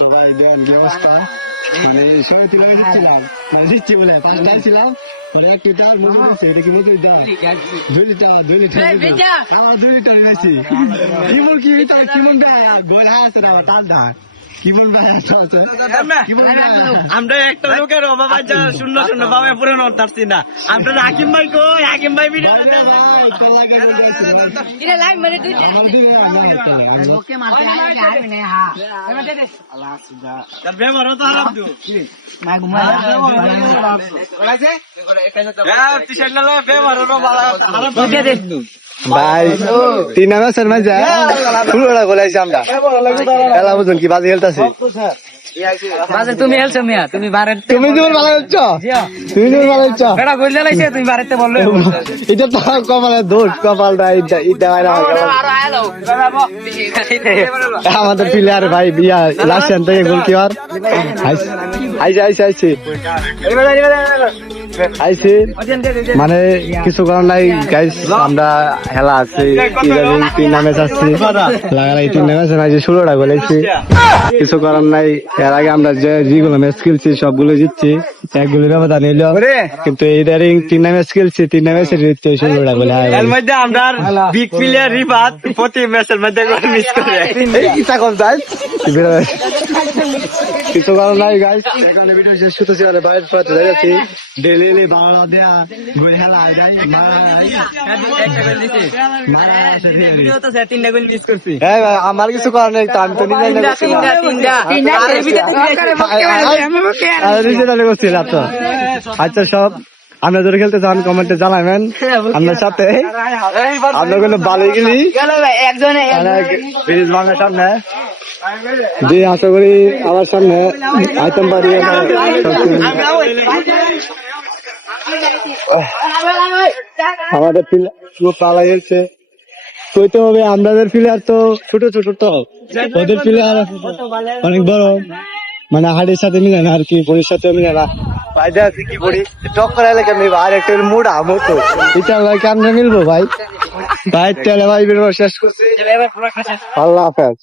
সবাই দেন কি অবস্থা, মানে সবাই তুলে দিচ্ছিলাম, মানে দিচ্ছি বলে পাঁচটায় ছিলাম, মানে একটু তার মজুর আছে, এটা কি মজুর দাও 2 লিটার আমার 2 লিটার বেশি কিমন কি ভিতরে কিমন দেয় গোল আছে না তার ধার কিমন দেয় আছে আমরা একটা লোকের অভাব আছে, শূন্য শূন্য ভাবে পুরো নড়তাছি না। আমরা হাকিম ভাই কই, হাকিম ভাই ভিডিও ভাই তোর লাগে গোল যাচ্ছে এটা লাইভ মেরে তুই আমার দিলে আমি ওকে মারতে হারবি না হ্যাঁ তার ব্যবহারও তো খারাপ তো। মা ঘুমা হ্যাঁ টি-শার্ট না লাগে ব্যবহারও ভালো খারাপ ওকে দে ভাই 3 মাসের মাঝে পুরোটা গোলাইছি আমরা খেলা বুঝুন কি বাজে খেলতেছি বাজে তুমি হেলছো মিয়া তুমি বারে তুমি যেমন ভালো হচ্ছ তুমি যেমন ভালো হচ্ছ বেটা গোল লাইছে তুমি বারেতে বললে এটা তো কপালের দোষ কপালটা ইটা আমাদের প্লেয়ার ভাই বিয়া লাস্ট থেকে গোলকিপার আইছে আইছে মানে কিছু কারণ নাই গাইস, আমরা খেলা আছে ইদানিং 3 ম্যাচ আসছে লাগালাই 3 ম্যাচ আছে 16টা গোলাইছি, কিছু কারণ নাই। এর আগে আমরা যেগুলো ম্যাচ খেলছি সবগুলো জিতছি, এক গোলের ব্যবধান নিল, কিন্তু ইদানিং 3 ম্যাচ খেলছি 3 ম্যাচের জিতছি 16টা গোলে। এর মধ্যে আমরা বিগ প্লেয়ার রিফাত প্রতি ম্যাচের মধ্যে গোল মিস করে এই কিতা কম গাইস, কিছু কারণ নাই গাইস, এখানে ভিডিও শেষ করতেছি, আর বাইরে পড়তে যাচ্ছি ডেলি বাংলা দেয়া গোল খেলা আই যায় ভিডিও তো 3টা গোল মিস করছি। এই ভাই আমার কিছু করার নেই তো, আমি তো নিজে করছিলাম তো। আচ্ছা সব আমরা ধরে খেলতে চান কমেন্টে জানাবেন, আপনার সাথে আমরা কোনো ভালো গেলি একজনে ব্রিজ ভাঙার সামনে জি, আশা করি আমার সামনে আইটেম পারি আমাদের পুরো পালা গেছে কইতে হবে। আমাদের প্লেয়ার তো ছোট ছোট, তো ওদের প্লেয়ার অনেক বড়, মানে হাড়ির সাথে মিলে না আর কি, বড়ির সাথে মিলে না। ফায়দা আছে কি বড়ি টক্কর এলে কেমনি আর একটা মোড়া মতো এটা কেমনে মিলবো ভাই। ভাই তাহলে ভাই ভিডিও শেষ করছি, আল্লাহ হাফেজ।